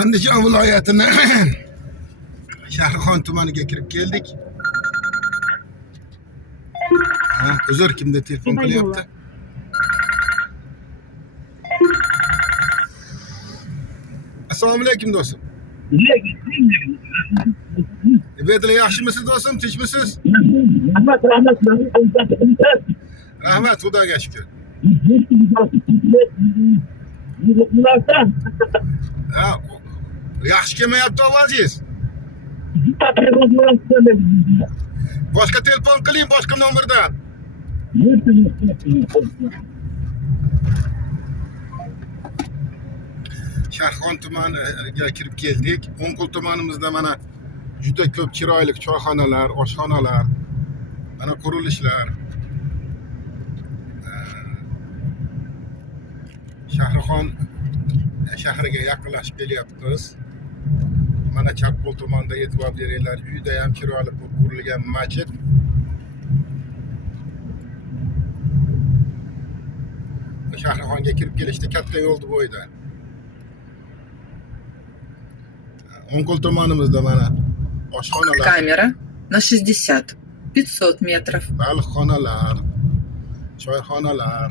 Andijon viloyatini Shahrixon tumaniga kirib keldik. Uzr, kimda telefon qilyapti? Assalomu alaykum do'stim. Bedlar yaxshimisiz do'stim, tinchmisiz? Rahmat, Xudoga shukr. Yaxshi kelmayapti ovozingiz. Boshqa telefon qiling, boshqa nomerdan. Shahrixon tumaniga kirib keldik. O'nqul tumanimizda mana juda ko'p chiroyli choyxonalar, oshxonalar, mana qurilishlar. Shahrixon shahriga yaqinlashib kelyapmiz. Mana chap qo'l tomonda e'tibor beringlar, juda ham chiroyli qurilgan masjid. Shahrixonga kirib kelishda katta yo'lni bo'yida. O'nqul tumanimizda mana oshxonalar, камера на 60, 500 метров. baliqxonalar, choyxonalar,